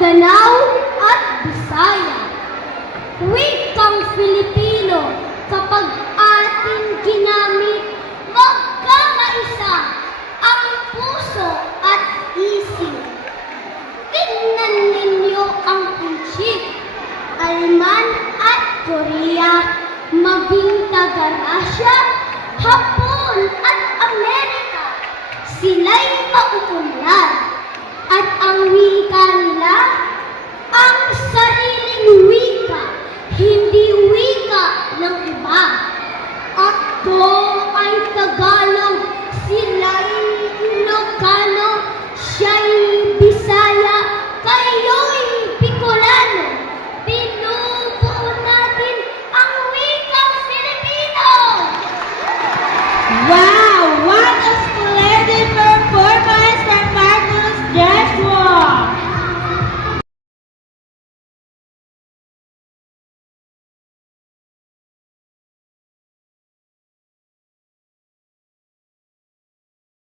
Mindanao at Bisaya. Wikang Filipino, kapag ating ginamit, magkakaisa ang puso at isip. Tingnan ninyo ang Kunchik, Alman at Korea, maging taga-Russia, Hapon at Amerika. Sila'y mauunlad at ang wika nila, ang sariling wika, hindi wika ng iba. At